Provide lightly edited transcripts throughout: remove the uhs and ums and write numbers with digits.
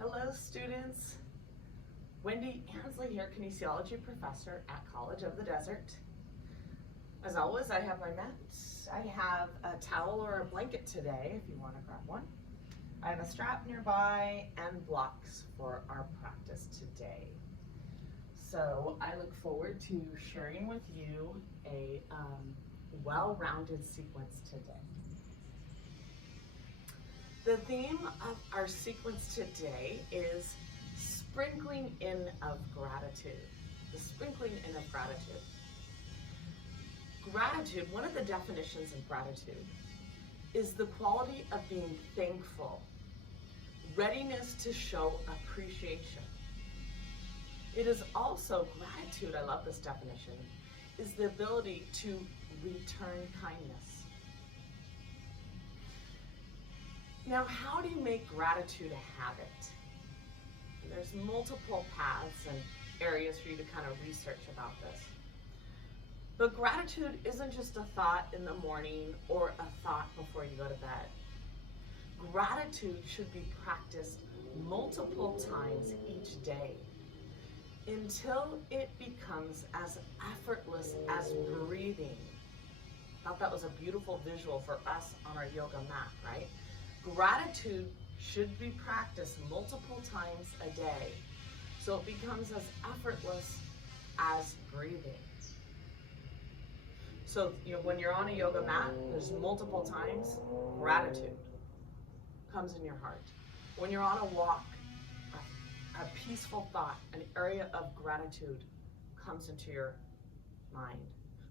Hello students, Wendy Ansley here, kinesiology professor at College of the Desert. As always, I have my mats. I have a towel or a blanket today if you want to grab one. I have a strap nearby and blocks for our practice today. So I look forward to sharing with you a well-rounded sequence today. The theme of our sequence today is sprinkling in of gratitude. The sprinkling in of gratitude. Gratitude, one of the definitions of gratitude, is the quality of being thankful, readiness to show appreciation. It is also gratitude, I love this definition, is the ability to return kindness. Now, how do you make gratitude a habit? And there's multiple paths and areas for you to kind of research about this. But gratitude isn't just a thought in the morning or a thought before you go to bed. Gratitude should be practiced multiple times each day until it becomes as effortless as breathing. I thought that was a beautiful visual for us on our yoga mat, right? Gratitude should be practiced multiple times a day so it becomes as effortless as breathing. So when you're on a yoga mat, there's multiple times gratitude comes in your heart. When you're on a walk, a peaceful thought, an area of gratitude comes into your mind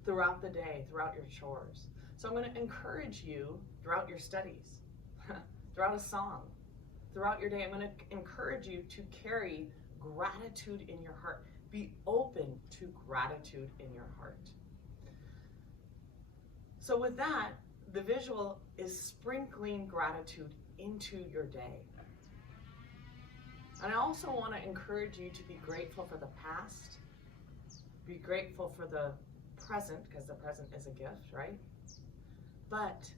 throughout the day, throughout your chores. So I'm going to encourage you throughout your studies, throughout a song, throughout your day, I'm going to encourage you to carry gratitude in your heart. Be open to gratitude in your heart. So with that, the visual is sprinkling gratitude into your day. And I also want to encourage you to be grateful for the past, be grateful for the present, because the present is a gift, right? But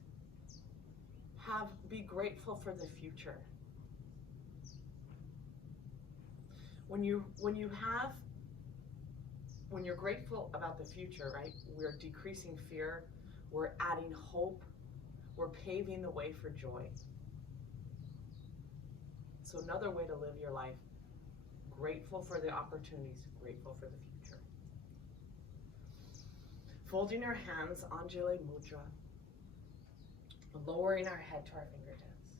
be grateful for the future. When you're grateful about the future, right? We're decreasing fear, we're adding hope, we're paving the way for joy. So another way to live your life, grateful for the opportunities, grateful for the future. Folding our hands, Anjali Mudra, lowering our head to our fingertips.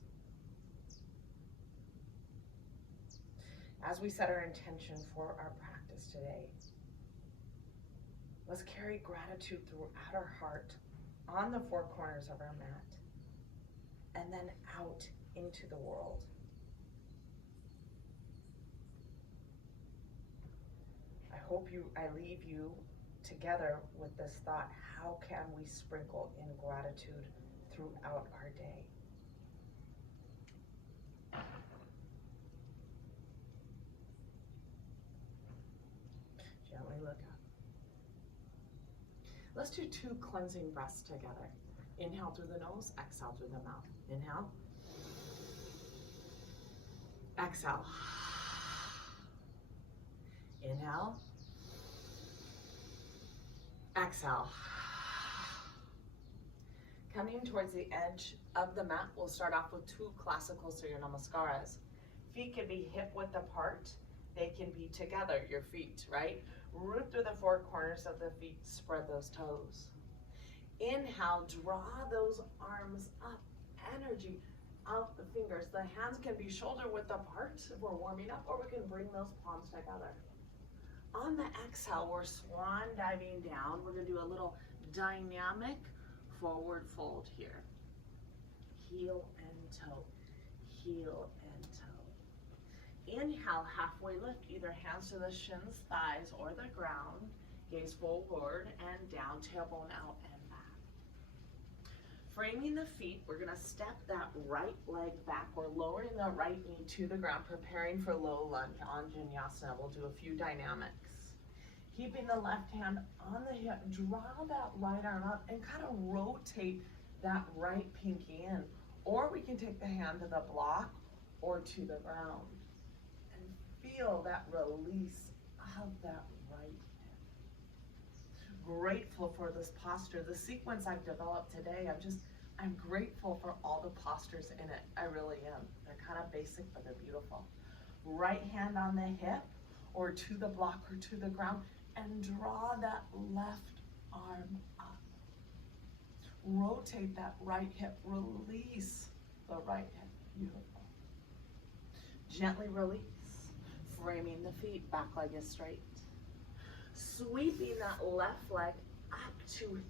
As we set our intention for our practice today, let's carry gratitude throughout our heart, on the four corners of our mat, and then out into the world. I leave you together with this thought: how can we sprinkle in gratitude throughout our day? Gently look up. Let's do 2 cleansing breaths together. Inhale through the nose, exhale through the mouth. Inhale. Exhale. Inhale. Exhale. Coming towards the edge of the mat, we'll start off with 2 classical Surya Namaskaras. Feet can be hip width apart. They can be together, your feet, right? Root through the 4 corners of the feet, spread those toes. Inhale, draw those arms up, energy out the fingers. The hands can be shoulder width apart if we're warming up, or we can bring those palms together. On the exhale, we're swan diving down. We're going to do a little dynamic forward fold here. Heel and toe, heel and toe. Inhale, halfway lift, either hands to the shins, thighs, or the ground. Gaze forward and down, tailbone out and back. Framing the feet, we're going to step that right leg back. We're lowering the right knee to the ground, preparing for low lunge on Vinyasa. We'll do a few dynamics. Keeping the left hand on the hip, draw that right arm up and kind of rotate that right pinky in. Or we can take the hand to the block or to the ground. Feel that release of that right hip. Grateful for this posture, the sequence I've developed today. I'm grateful for all the postures in it. I really am. They're kind of basic, but they're beautiful. Right hand on the hip or to the block or to the ground, and draw that left arm up. Rotate that right hip, release the right hip. Beautiful. Gently release, framing the feet, back leg is straight. Sweeping that left leg up to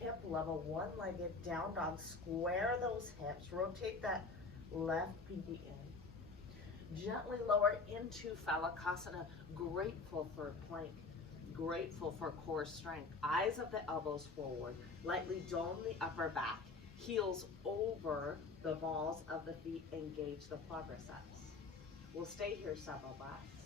hip level, one-legged down dog. Square those hips, rotate that left pinky in. Gently lower into Phalakasana, grateful for plank, grateful for core strength. Eyes of the elbows forward, lightly dome the upper back, heels over the balls of the feet, engage the quadriceps. We'll stay here several breaths.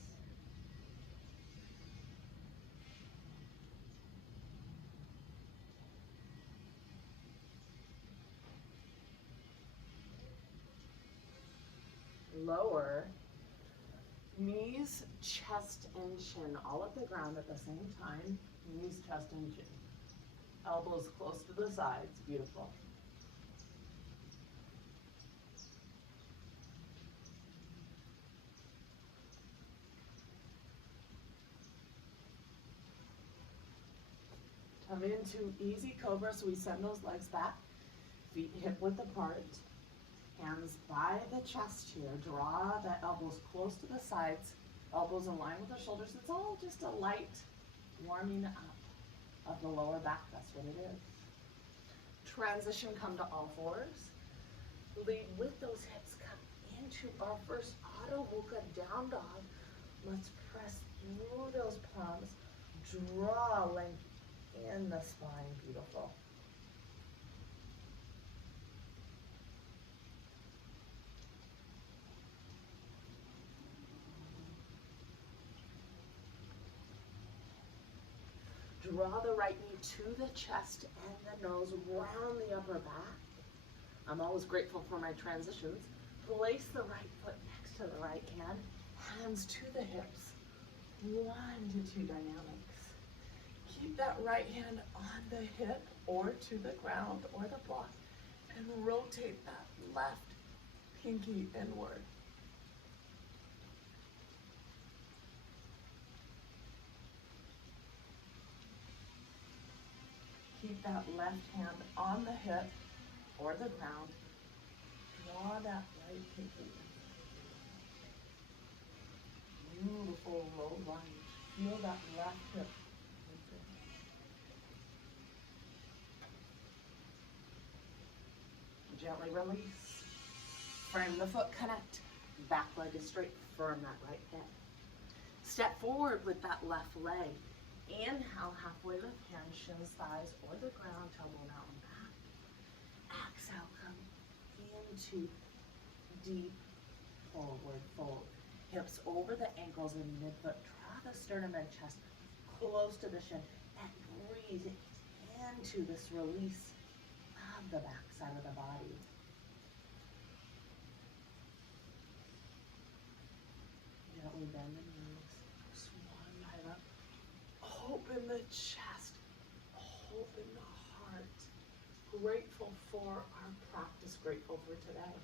Lower, knees, chest, and chin all at the ground at the same time. Knees, chest, and chin. Elbows close to the sides. Beautiful. Come into easy Cobra, so we send those legs back. Feet hip width apart. Hands by the chest here. Draw the elbows close to the sides. Elbows in line with the shoulders. It's all just a light warming up of the lower back. That's what it is. Transition, come to all fours. Lead with those hips. Come into our first Adho Mukha down dog. Let's press through those palms. Draw length in the spine. Beautiful. Draw the right knee to the chest and the nose, round the upper back. I'm always grateful for my transitions. Place the right foot next to the right hand, hands to the hips. 1 to 2 dynamics. Keep that right hand on the hip or to the ground or the block, and rotate that left pinky inward. Keep that left hand on the hip or the ground. Draw that right pinky in. Beautiful low lunge. Feel that left hip. Gently release. Frame the foot, connect. Back leg is straight. Firm that right hip. Step forward with that left leg. Inhale, halfway lift, hands, shins, thighs, or the ground, tailbone out and back. Exhale, come into deep forward fold. Hips over the ankles and midfoot. Draw the sternum and chest close to the shin, and breathe into this release of the back side of the body. Gently bend the knees. Swan right up. Open the chest, open the heart. Grateful for our practice, grateful for today.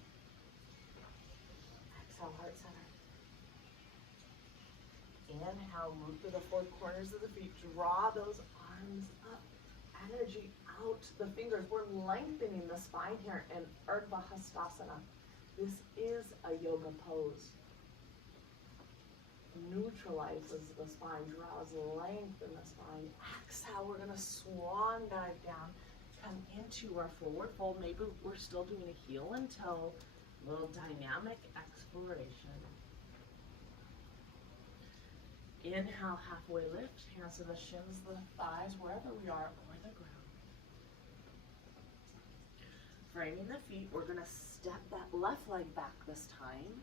Exhale, heart center. Inhale, move to the 4 corners of the feet. Draw those arms up. Energy out the fingers. We're lengthening the spine here in Urdhva Hastasana. This is a yoga pose. Neutralizes the spine, draws length in the spine. Exhale, we're gonna swan dive down, come into our forward fold. Maybe we're still doing a heel and toe, little dynamic exploration. Inhale, halfway lift, hands to the shins, the thighs, wherever we are, or the ground. Framing the feet, we're gonna step that left leg back this time.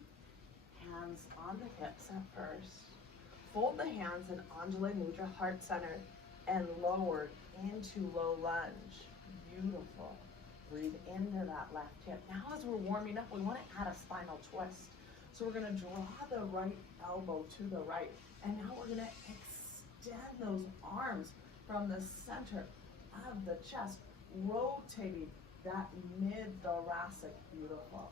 Hands on the hips at first. Fold the hands in Anjali Mudra, heart center, and lower into low lunge. Beautiful. Breathe into that left hip. Now as we're warming up, we want to add a spinal twist. So we're gonna draw the right elbow to the right, and now we're gonna extend those arms from the center of the chest, rotating that mid-thoracic, beautiful.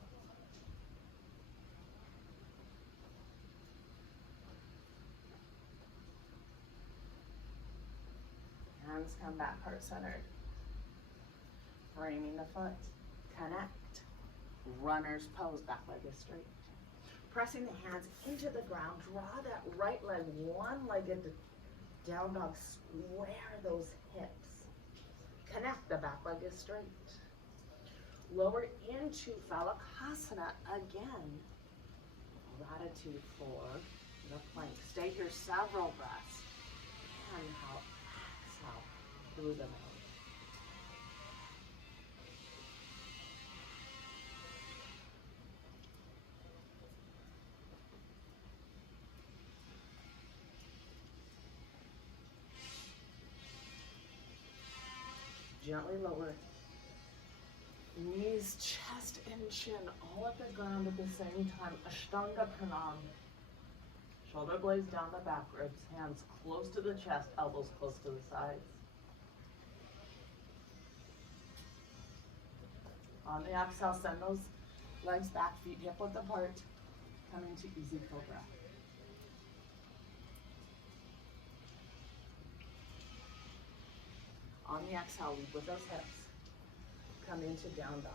Hands come back heart-centered. Framing the foot, connect. Runner's pose, back leg is straight. Pressing the hands into the ground, draw that right leg one-legged down dog, square those hips. Connect, the back leg is straight. Lower into Phalakasana again. Gratitude for the plank. Stay here several breaths. Inhale, exhale through the mouth. Gently lower. Knees, chest, and chin all at the ground at the same time. Ashtanga Pranam. Shoulder blades down the back ribs. Hands close to the chest, elbows close to the sides. On the exhale, send those legs back, feet hip width apart. Coming to easy cobra. On the exhale, lead with those hips. Come into down dog.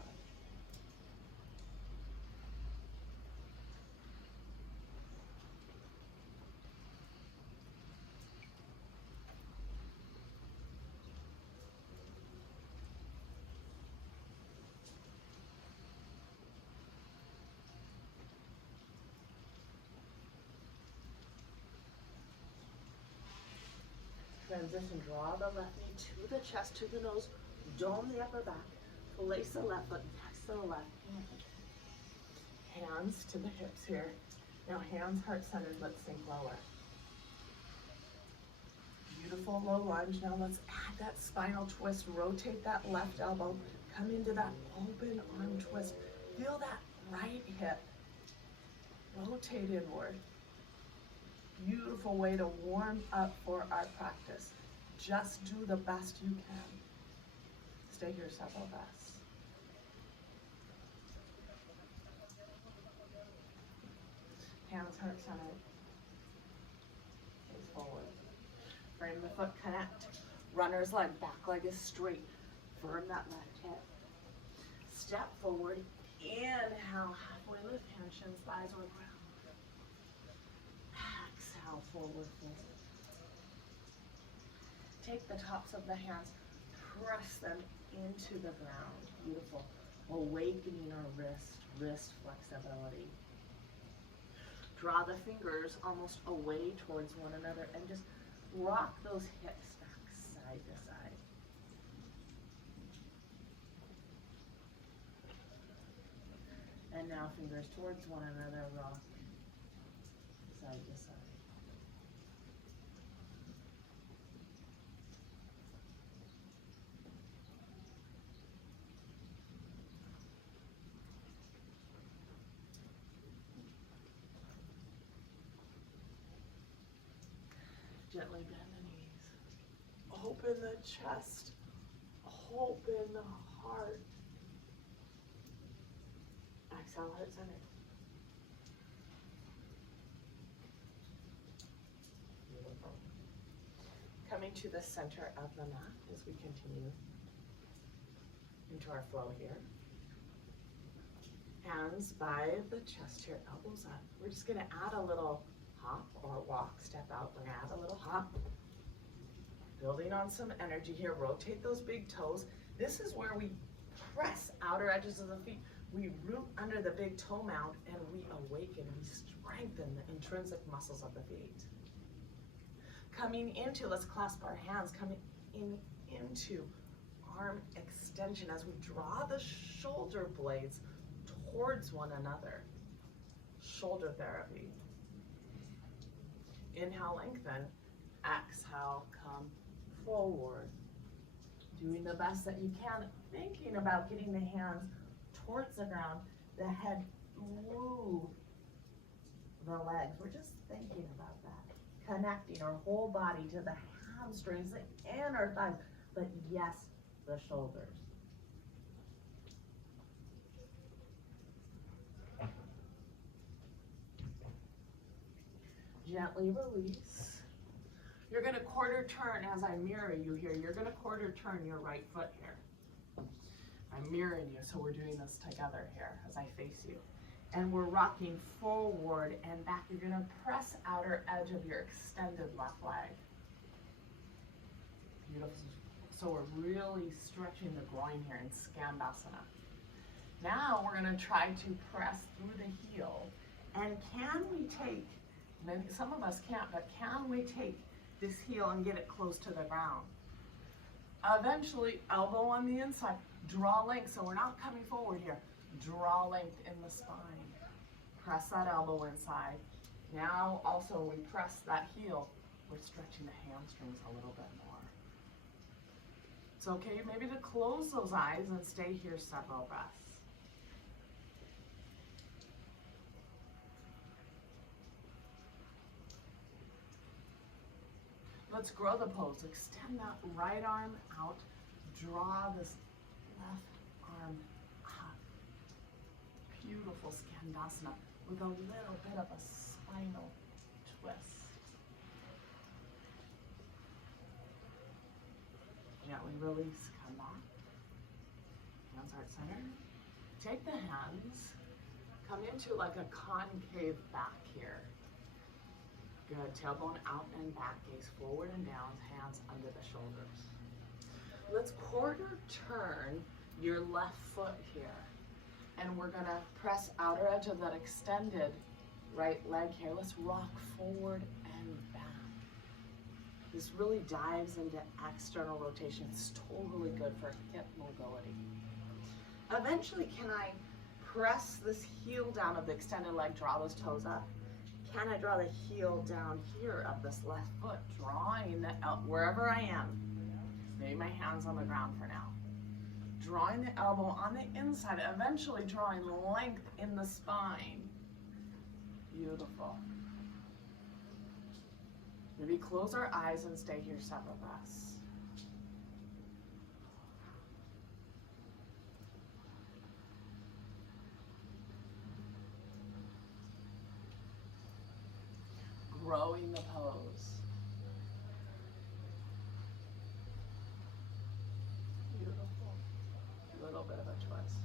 Transition, draw the left knee to the chest, to the nose, dome the upper back, place the left foot next to the left hand. Hands to the hips here. Now hands heart-centered, let's sink lower. Beautiful low lunge. Now let's add that spinal twist, rotate that left elbow, come into that open arm twist. Feel that right hip, rotate inward. Beautiful way to warm up for our practice. Just do the best you can. Stay here several breaths. Hands heart-centered. Face forward. Frame the foot, connect. Runner's leg, back leg is straight. Firm that left hip. Step forward. Inhale, halfway lift, hands, shins, thighs, or ground. Exhale, forward fold. Take the tops of the hands, press them into the ground. Beautiful. Awakening our wrist flexibility. Draw the fingers almost away towards one another and just rock those hips back side to side. And now fingers towards one another, rock side to side. Gently bend the knees. Open the chest. Open the heart. Exhale, heart centered. Beautiful. Coming to the center of the mat as we continue into our flow here. Hands by the chest here, elbows up. We're just gonna add a little hop or walk, step out. We're gonna add a little hop. Building on some energy here, rotate those big toes. This is where we press outer edges of the feet. We root under the big toe mound and we awaken, we strengthen the intrinsic muscles of the feet. Coming into, let's clasp our hands, coming into arm extension as we draw the shoulder blades towards one another. Shoulder therapy. Inhale, lengthen. Exhale, come forward. Doing the best that you can, thinking about getting the hands towards the ground, the head moved the legs. We're just thinking about that. Connecting our whole body to the hamstrings and our thighs, but yes, the shoulders. Gently release. You're going to quarter turn as I mirror you here. You're going to quarter turn your right foot here. I'm mirroring you, so we're doing this together here as I face you. And we're rocking forward and back. You're going to press outer edge of your extended left leg. Beautiful. So we're really stretching the groin here in Shavasana. Now we're going to try to press through the heel. And can we take, some of us can't, but can we take this heel and get it close to the ground? Eventually, elbow on the inside, draw length, so we're not coming forward here. Draw length in the spine. Press that elbow inside. Now also we press that heel. We're stretching the hamstrings a little bit more. It's okay maybe to close those eyes and stay here several breaths. Let's grow the pose. Extend that right arm out. Draw this left arm up. Beautiful Skandasana with a little bit of a spinal twist. Gently release, come back. Hands heart center. Take the hands, come into like a concave back here. Good, tailbone out and back, gaze forward and down, hands under the shoulders. Let's quarter turn your left foot here. And we're gonna press outer edge of that extended right leg here. Let's rock forward and back. This really dives into external rotation. It's totally good for hip mobility. Eventually, can I press this heel down of the extended leg, draw those toes up? Can I draw the heel down here of this left foot, drawing the wherever I am? Maybe my hand's on the ground for now. Drawing the elbow on the inside, eventually drawing length in the spine. Beautiful. Maybe close our eyes and stay here several breaths. Growing the pose. Beautiful. A little bit of a twist.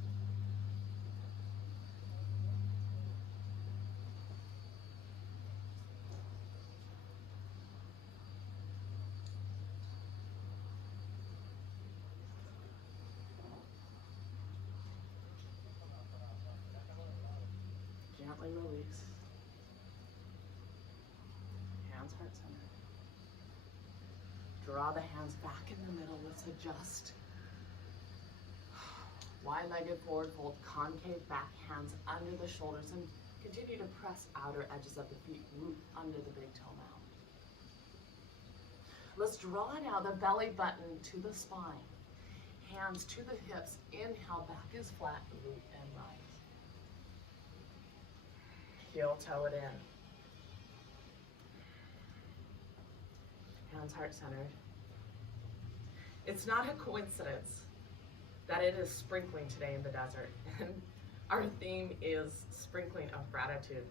Gently release. Hands heart center. Draw the hands back in the middle. Let's adjust. Wide-legged forward fold, concave back, hands under the shoulders, and continue to press outer edges of the feet, root under the big toe mound. Let's draw now the belly button to the spine. Hands to the hips. Inhale, back is flat, root and rise. Heel toe it in. Hands heart centered. It's not a coincidence that it is sprinkling today in the desert, and our theme is sprinkling of gratitude.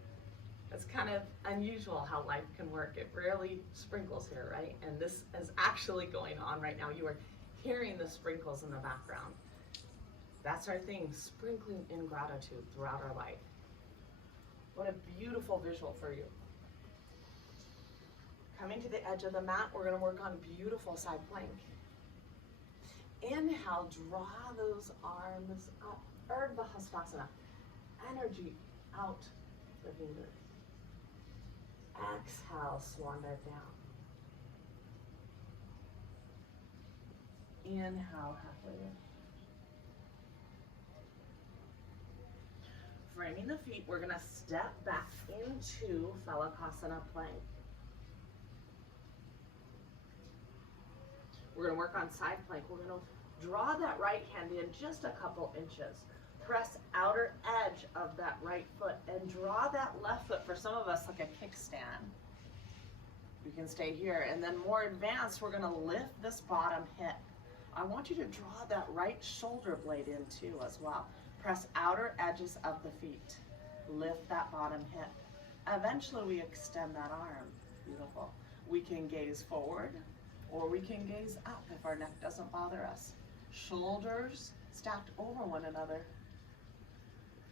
It's kind of unusual how life can work. It rarely sprinkles here, right? And this is actually going on right now. You are hearing the sprinkles in the background. That's our theme, sprinkling in gratitude throughout our life. What a beautiful visual for you. Coming to the edge of the mat, we're going to work on a beautiful side plank. Inhale, draw those arms up. Urdhva Hastasana. Energy out the fingers. Exhale, swan dive down. Inhale, halfway lift. Framing the feet, we're going to step back into Phalakasana plank. We're going to work on side plank. We're going to draw that right hand in just a couple inches. Press outer edge of that right foot and draw that left foot, for some of us, like a kickstand. You can stay here. And then more advanced, we're gonna lift this bottom hip. I want you to draw that right shoulder blade in too as well. Press outer edges of the feet. Lift that bottom hip. Eventually we extend that arm. Beautiful. We can gaze forward or we can gaze up if our neck doesn't bother us. Shoulders stacked over one another.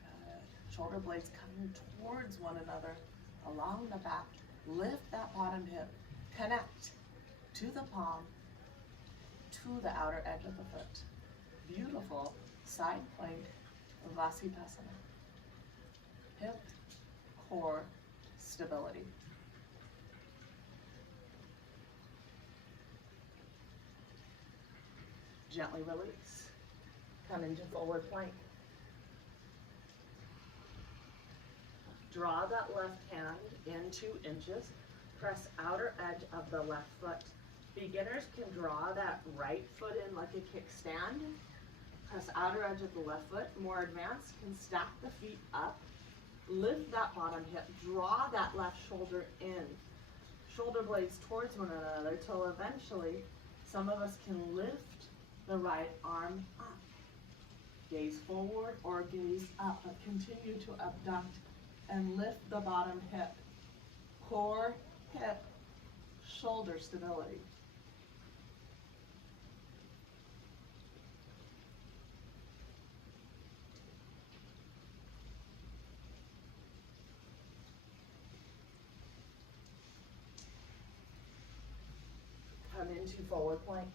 Good. Shoulder blades coming towards one another along the back. Lift that bottom hip. Connect to the palm, to the outer edge of the foot. Beautiful side plank, Vasipasana. Hip, core, stability. Gently release. Come into forward plank. Draw that left hand in 2 inches. Press outer edge of the left foot. Beginners can draw that right foot in like a kickstand. Press outer edge of the left foot. More advanced can stack the feet up. Lift that bottom hip. Draw that left shoulder in. Shoulder blades towards one another till eventually some of us can lift the right arm up. Gaze forward or gaze up, but continue to abduct and lift the bottom hip. Core, hip, shoulder stability. Come into forward plank.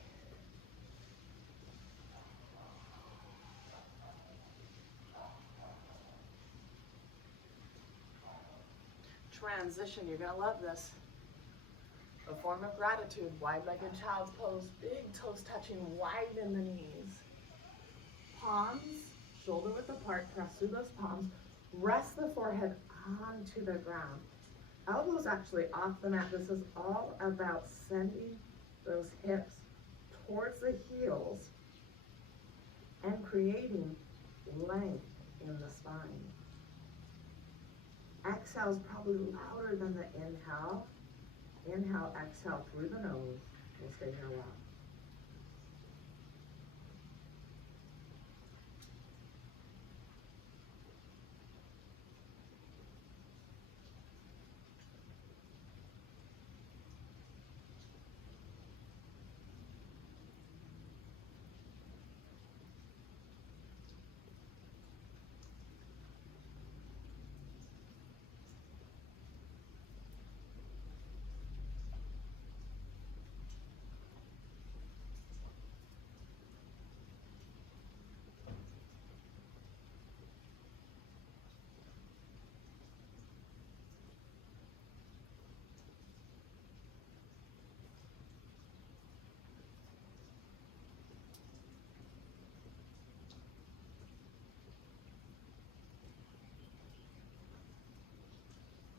Transition, you're gonna love this. A form of gratitude, wide-legged child's pose, big toes touching, widen the knees. Palms, shoulder width apart, press through those palms. Rest the forehead onto the ground. Elbows actually off the mat. This is all about sending those hips towards the heels and creating length in the spine. Exhale is probably louder than the inhale. Inhale, exhale through the nose. We'll stay here a while.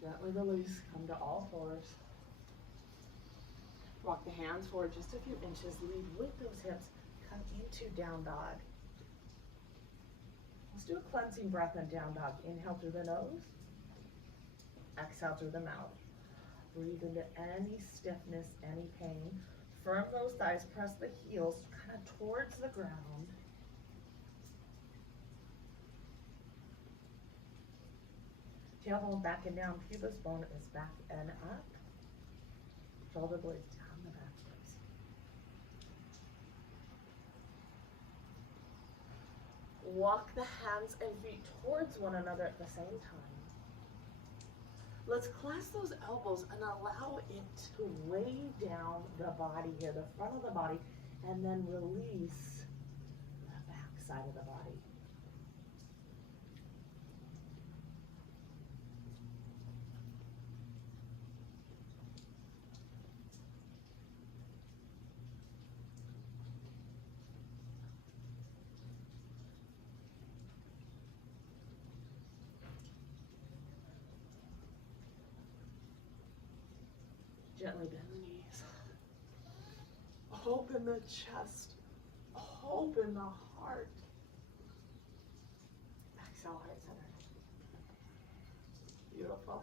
Gently release, come to all fours. Walk the hands forward just a few inches, lead with those hips, come into down dog. Let's do a cleansing breath in down dog. Inhale through the nose, exhale through the mouth. Breathe into any stiffness, any pain. Firm those thighs, press the heels kind of towards the ground. Tailbone back and down, pubis bone is back and up. Shoulder blades down the back ribs. Walk the hands and feet towards one another at the same time. Let's clasp those elbows and allow it to weigh down the body here, the front of the body, and then release the back side of the body. Gently bend the knees. Open the chest. Open the heart. exhale, heart center. Beautiful.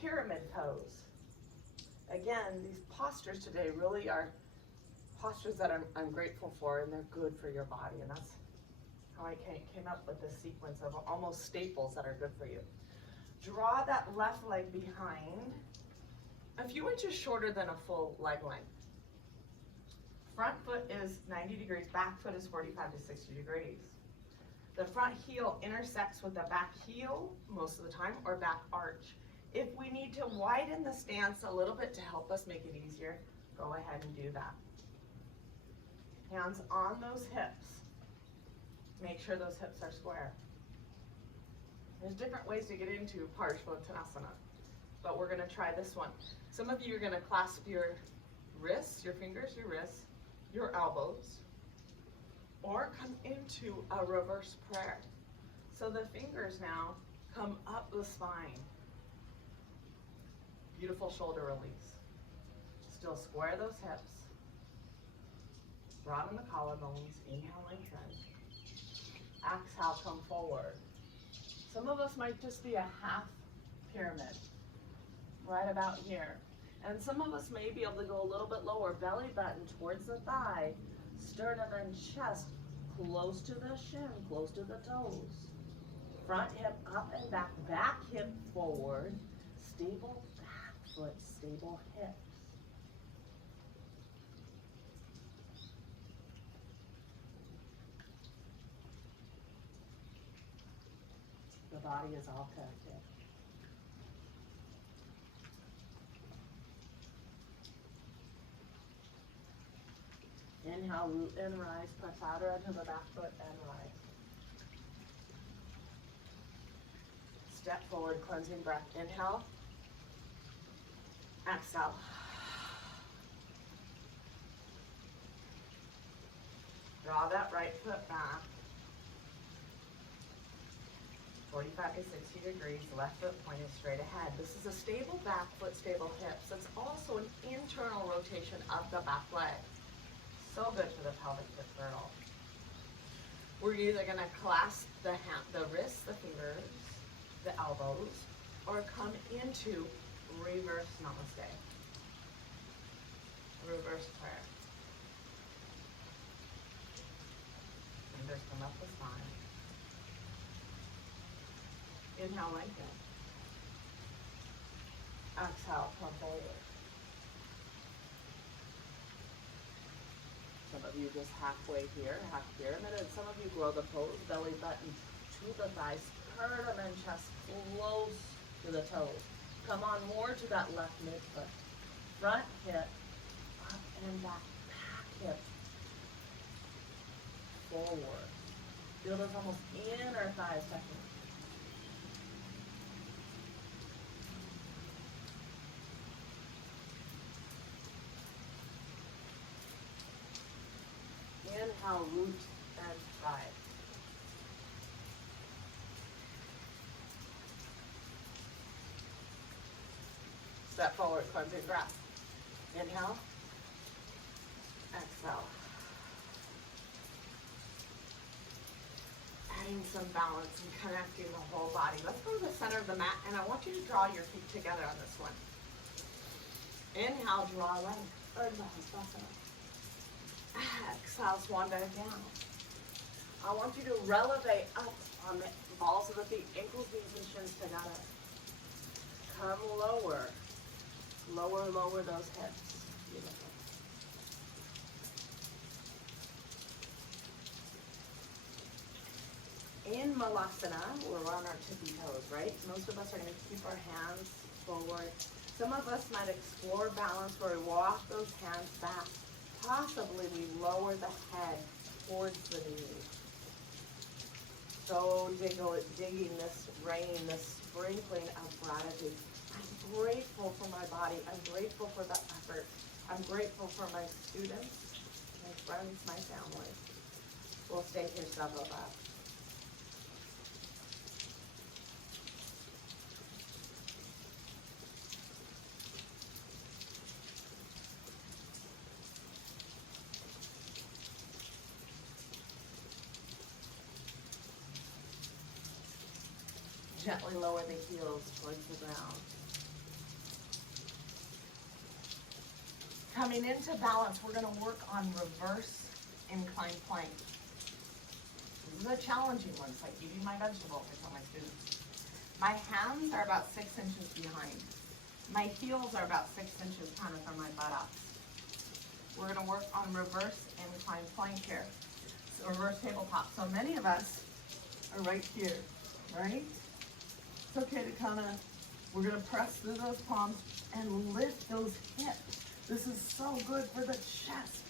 Pyramid pose. Again, these postures today really are postures that I'm grateful for, and they're good for your body, and that's how I came up with this sequence of almost staples that are good for you. Draw that left leg behind, a few inches shorter than a full leg length. Front foot is 90 degrees, back foot is 45 to 60 degrees. The front heel intersects with the back heel most of the time, or back arch. If we need to widen the stance a little bit to help us make it easier, go ahead and do that. Hands on those hips. Make sure those hips are square. There's different ways to get into Parshvottanasana, but we're gonna try this one. Some of you are gonna clasp your wrists, your fingers, your wrists, your elbows, or come into a reverse prayer. So the fingers now come up the spine. Beautiful shoulder release. Still square those hips. Broaden the collarbones. Inhale, lengthen. Exhale, come forward. Some of us might just be a half pyramid, right about here. And some of us may be able to go a little bit lower, belly button towards the thigh, sternum and chest close to the shin, close to the toes. Front hip up and back, back hip forward, stable back foot, stable hips. The body is all connected. Inhale, root and rise, press outer edge of the back foot and rise. Step forward, cleansing breath. Inhale. Exhale. Draw that right foot back. 45 to 60 degrees, left foot pointed straight ahead. This is a stable back foot, stable hips. It's also an internal rotation of the back leg. So good for the pelvic hip girdle. We're either gonna clasp the wrists, the fingers, the elbows, or come into reverse namaste. Reverse prayer. Fingers come up the spine. Inhale, lengthen. Exhale, come forward. Some of you just halfway here, half pyramid, and some of you grow the pose, belly button to the thighs, sternum and chest close to the toes. Come on more to that left midfoot. Front hip, up and back, back hip, forward. Feel those almost inner thighs touching. Inhale, root and rise. Step forward, cleansing breath. Inhale. Exhale. Adding some balance and connecting the whole body. Let's go to the center of the mat, and I want you to draw your feet together on this one. Inhale, draw length. Urdhva Hastasana. Exhale, swan dive down. I want you to relevate up on the balls of the feet, ankles, knees, and shins together. Come lower. Lower, lower those hips. Beautiful. In Malasana, we're on our tippy toes, right? Most of us are going to keep our hands forward. Some of us might explore balance where we walk those hands back. Possibly we lower the head towards the knees. So digging this rain, this sprinkling of gratitude. I'm grateful for my body. I'm grateful for the effort. I'm grateful for my students, my friends, my family. We'll stay here several breaths. Gently lower the heels towards the ground. Coming into balance, we're going to work on reverse incline plank. This is a challenging one. It's like eating my vegetables, I tell my students. My hands are about 6 inches behind. My heels are about 6 inches kind of from my buttocks. We're going to work on reverse incline plank here. So reverse tabletop. So many of us are right here, right? It's okay to kind of, we're going to press through those palms and lift those hips. This is so good for the chest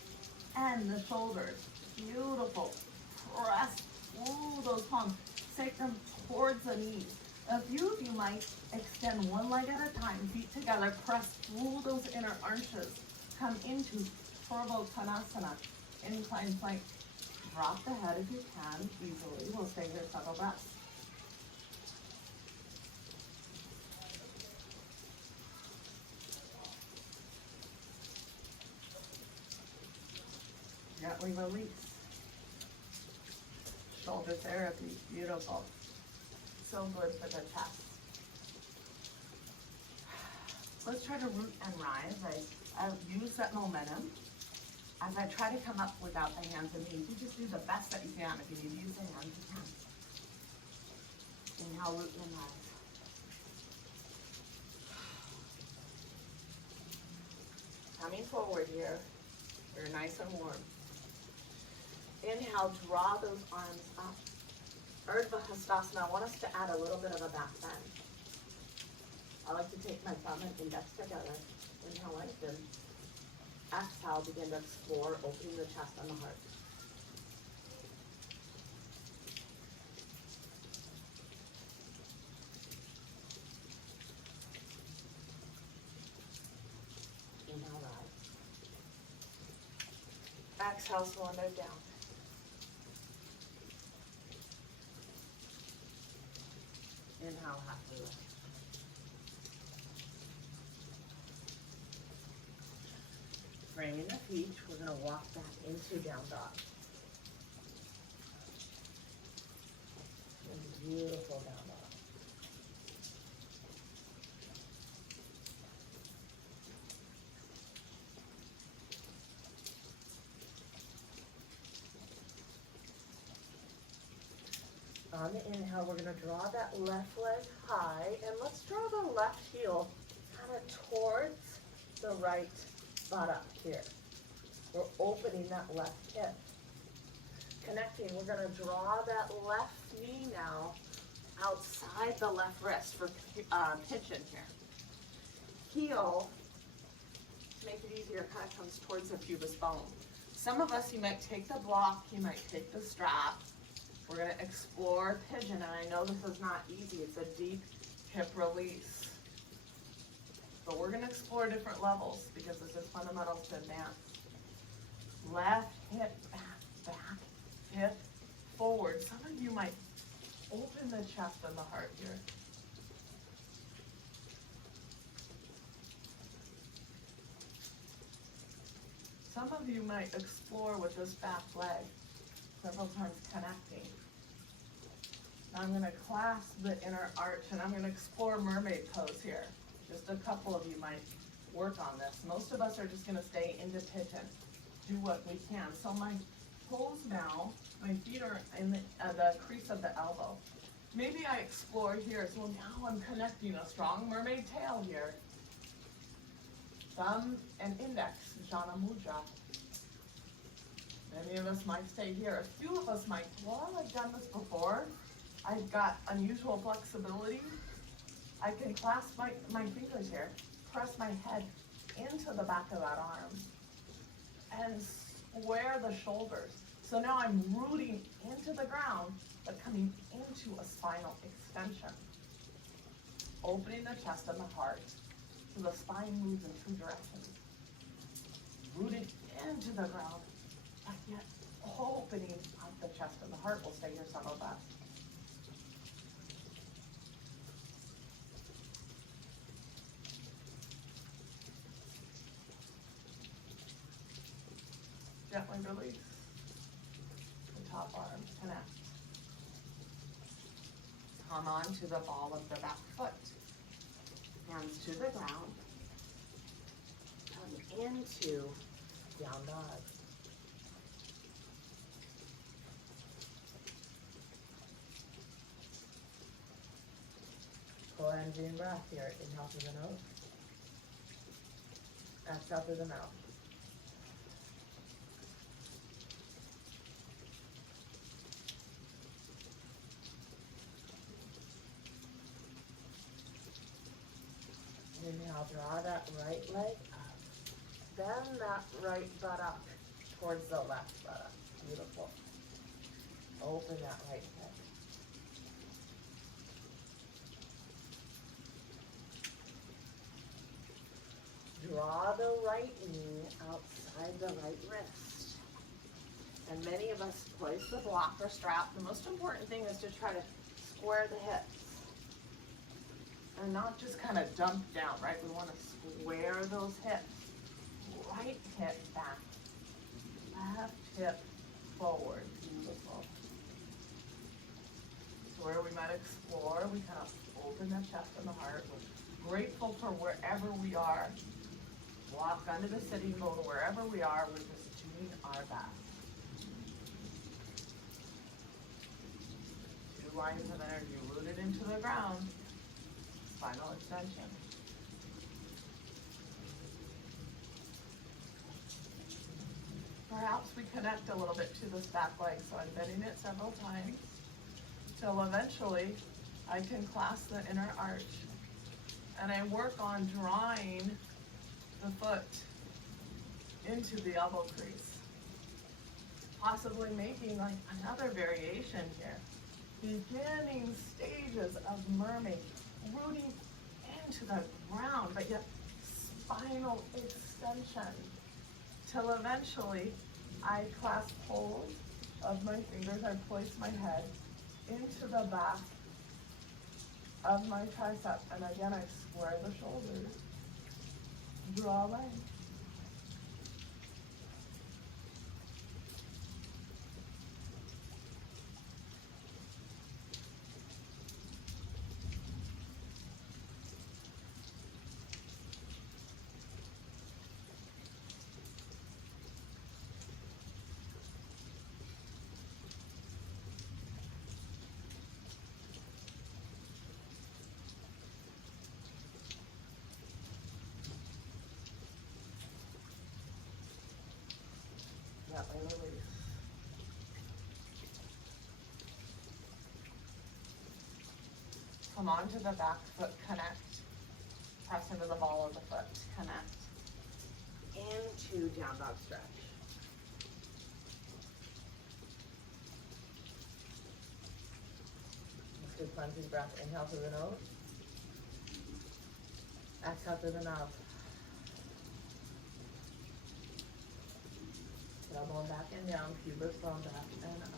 and the shoulders. Beautiful. Press through those palms. Take them towards the knees. A few of you might extend one leg at a time, feet together, press through those inner arches. Come into Purvottanasana, incline plank. Drop the head if you can, easily. We'll stay here several breaths. Gently release. Shoulder therapy, beautiful. So good for the chest. Let's try to root and rise. I use that momentum. As I try to come up without the hands and knees, you just do the best that you can. If you need to use the hands, you can. Inhale, root and rise. Coming forward here. You're nice and warm. Inhale, draw those arms up. Urdhva Hastasana, I want us to add a little bit of a back bend. I like to take my thumb and index together. Inhale, lengthen. Exhale, begin to explore, opening the chest and the heart. Inhale, rise. Exhale, surrender down. Inhale, halfway lift. Framing the feet, we're going to walk back into down dog. Beautiful down dog. On the inhale, we're going to draw that left leg high, and let's draw the left heel kind of towards the right buttock here. We're opening that left hip. Connecting, we're going to draw that left knee now outside the left wrist for pigeon here. Heel, to make it easier, kind of comes towards the pubis bone. Some of us, you might take the block, you might take the strap. We're going to explore pigeon, and I know this is not easy. It's a deep hip release. But we're going to explore different levels because this is fundamental to advance. Left hip back, hip forward. Some of you might open the chest and the heart here. Some of you might explore with this back leg, several times connecting. Now I'm going to clasp the inner arch, and I'm going to explore Mermaid Pose here. Just a couple of you might work on this. Most of us are just going to stay into pigeon. Do what we can. So my toes now, my feet are in the crease of the elbow. Maybe I explore here. So now I'm connecting a strong mermaid tail here. Thumb and index, Jana Mudra. Many of us might stay here. A few of us might, well, I've done this before. I've got unusual flexibility. I can clasp my fingers here, press my head into the back of that arm, and square the shoulders. So now I'm rooting into the ground, but coming into a spinal extension. Opening the chest and the heart, so the spine moves in two directions. Rooted into the ground, but yet opening up the chest and the heart. We'll stay here several breaths. Gently release the top arm, connect. come onto the ball of the back foot. Hands to the ground. Come into down dog. Cleansing breath here. Inhale through the nose. Exhale through the mouth. Inhale, draw that right leg up. Bend that right buttock towards the left buttock. Beautiful. Open that right hip. Draw the right knee outside the right wrist. And many of us place the blocker strap. The most important thing is to try to square the hips. And not just kind of dump down, right? We want to square those hips. Right hip back. Left hip forward. Beautiful. So where we might explore, we kind of open the chest and the heart. We're grateful for wherever we are. Walk under the sitting boat, wherever we are, we're just doing our best. 2 lines of energy rooted into the ground. Spinal extension. Perhaps we connect a little bit to this back leg, so I'm bending it several times till eventually I can clasp the inner arch. And I work on drawing the foot into the elbow crease. Possibly making like another variation here. Beginning stages of mermaid, rooting into the ground, but yet spinal extension, till eventually I clasp hold of my fingers, I place my head into the back of my tricep, and again I square the shoulders, draw leg. Gently release. Come onto the back foot, connect. Press into the ball of the foot, connect. Into down dog stretch. Let's do cleansing breath. Inhale through the nose. Exhale through the mouth. Elbow back and down, pubic bone back and up.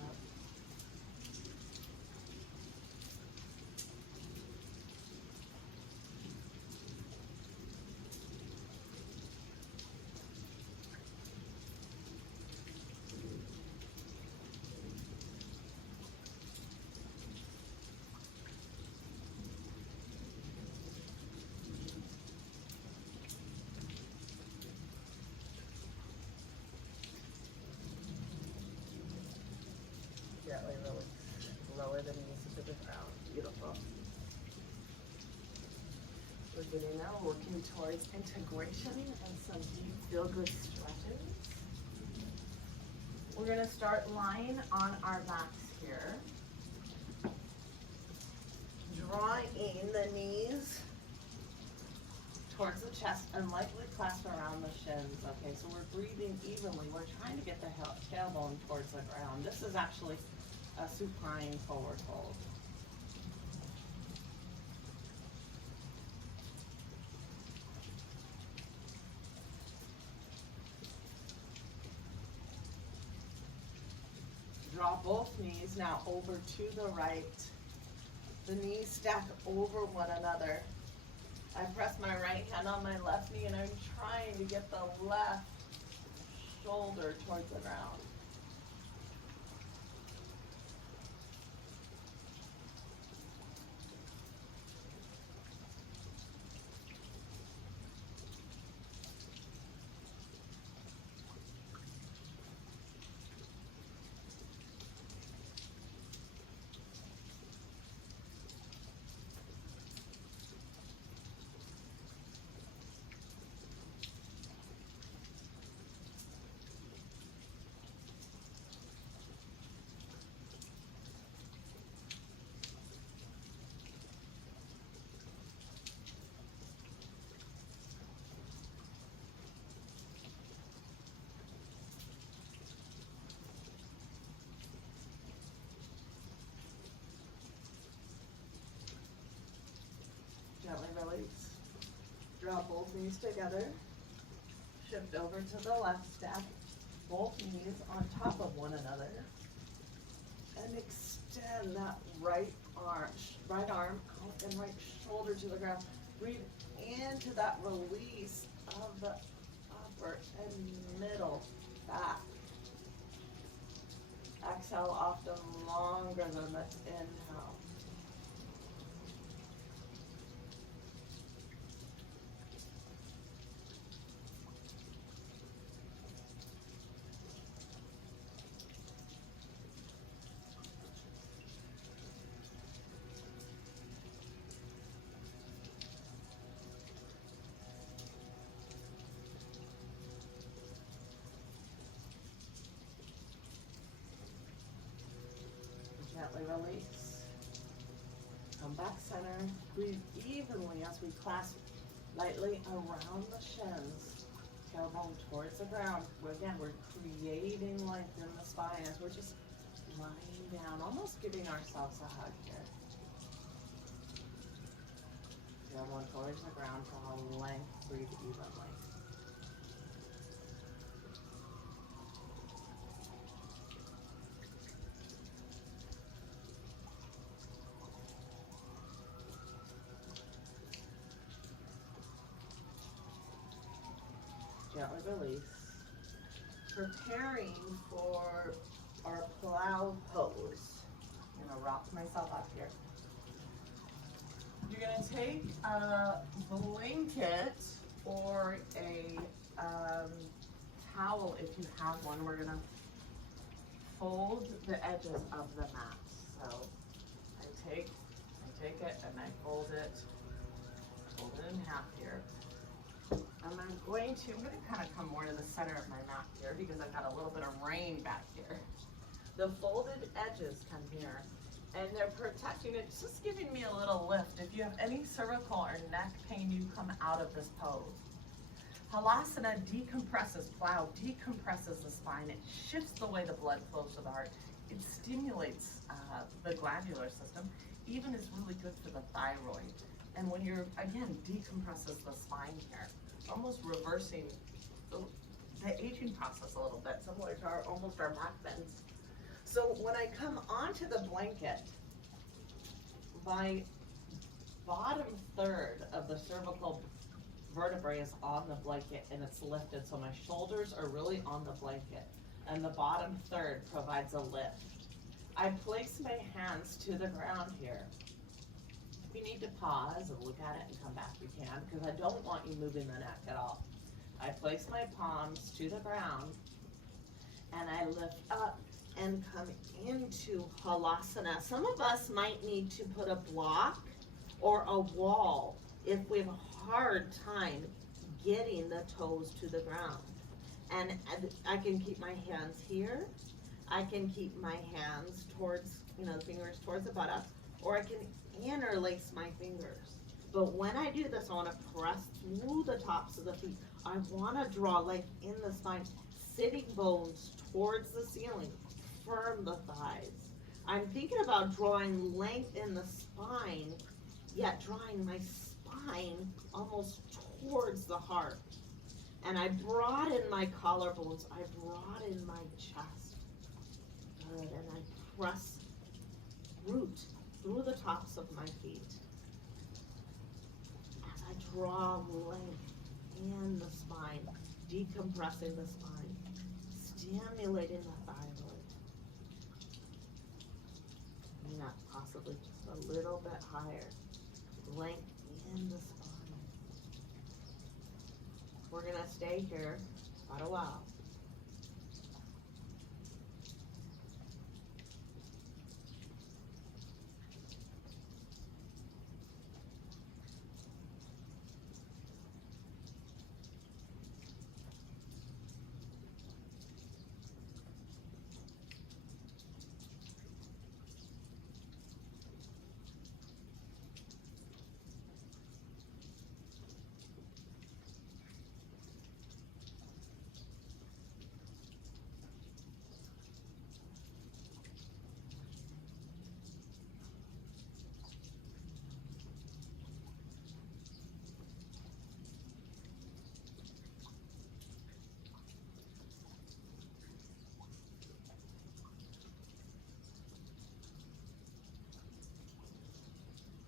Gently release. Lower the knees to the ground. Beautiful. We're getting now working towards integration and some deep feel-good stretches. We're going to start lying on our backs here. Drawing the knees towards the chest and lightly clasp around the shins. Okay, so we're breathing evenly. We're trying to get the tailbone towards the ground. This is actually a supine forward fold. Draw both knees now over to the right. The knees stack over one another. I press my right hand on my left knee and I'm trying to get the left shoulder towards the ground. release. Draw both knees together. Shift over to the left step. Both knees on top of one another. And extend that right arm and right shoulder to the ground. Breathe into that release of the upper and middle back. Exhale often longer than the inhale. Gently release. Come back center. Breathe evenly as we clasp lightly around the shins. Tailbone towards the ground. Again, we're creating length in the spine as we're just lying down, almost giving ourselves a hug here. Tailbone towards the ground, draw length, breathe evenly. Gently release. Preparing for our plow pose. I'm gonna rock myself up here. You're gonna take a blanket or a towel if you have one. We're gonna fold the edges of the mat. So I take it and I fold it in half here. And I'm going to kind of come more to the center of my mat here because I've got a little bit of rain back here. The folded edges come here and they're protecting it, just giving me a little lift. If you have any cervical or neck pain, you come out of this pose. Halasana decompresses, plow decompresses the spine. It shifts the way the blood flows to the heart. It stimulates the glandular system, even is really good for the thyroid. And when you're, again, decompresses the spine here, almost reversing the aging process a little bit, similar to almost our back bends. So when I come onto the blanket, my bottom third of the cervical vertebrae is on the blanket and it's lifted. So my shoulders are really on the blanket and the bottom third provides a lift. I place my hands to the ground here. If you need to pause and look at it and come back, you can, because I don't want you moving the neck at all. I place my palms to the ground and I lift up and come into Halasana. Some of us might need to put a block or a wall if we have a hard time getting the toes to the ground. And I can keep my hands here. I can keep my hands towards, the fingers towards the buttocks, or I can interlace my fingers. But when I do this, I want to press through the tops of the feet. I want to draw length in the spine, sitting bones towards the ceiling, firm the thighs. I'm thinking about drawing length in the spine, yet drawing my spine almost towards the heart. And I broaden my collarbones, I broaden my chest. Good, and I press root through the tops of my feet. As I draw length in the spine, decompressing the spine, stimulating the thyroid. Bring that possibly just a little bit higher. Length in the spine. We're gonna stay here quite a while.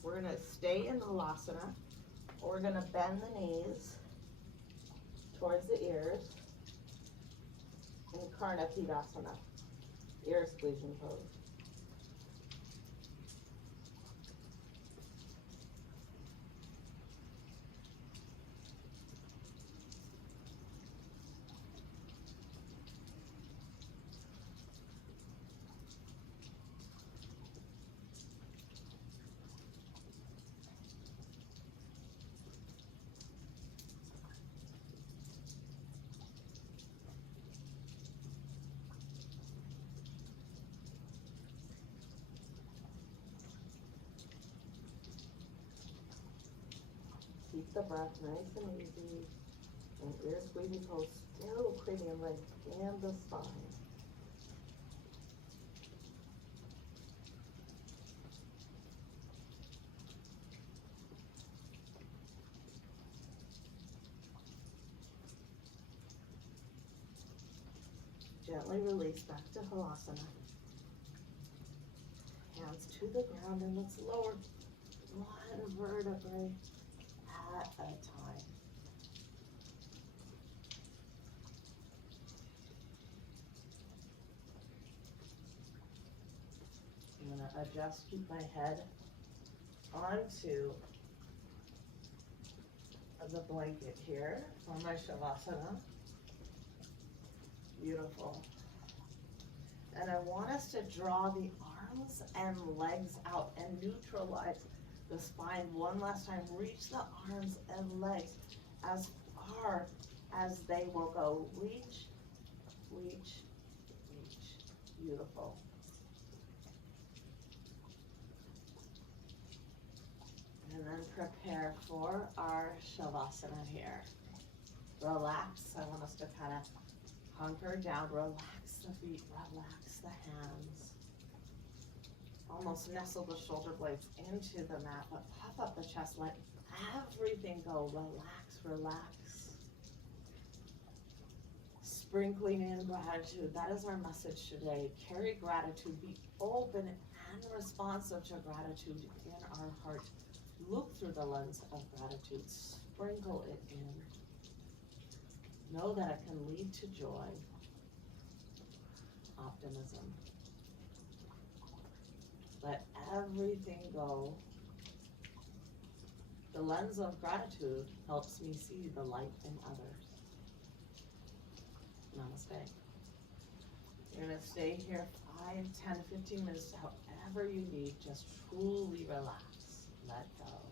We're gonna stay in Halasana. We're gonna bend the knees towards the ears in Karna Pidasana, ear squeezing pose. Keep the breath nice and easy. And ear squeezing pose, still creating length in the spine. Gently release back to Halasana. Hands to the ground, and let's lower one vertebrae at a time. I'm going to adjust, keep my head onto the blanket here for my Shavasana. Beautiful. And I want us to draw the arms and legs out and neutralize the spine one last time. Reach the arms and legs as far as they will go. Reach, reach, reach. Beautiful. And then prepare for our Shavasana here. Relax. I want us to kind of hunker down. Relax the feet, relax the hands. Almost nestle the shoulder blades into the mat, but puff up the chest. Let everything go. Relax, relax. Sprinkling in gratitude. That is our message today. Carry gratitude. Be open and responsive to gratitude in our heart. Look through the lens of gratitude. Sprinkle it in. Know that it can lead to joy, optimism. Let everything go. The lens of gratitude helps me see the light in others. Namaste. You're going to stay here 5, 10, 15 minutes, however you need. Just truly relax. Let go.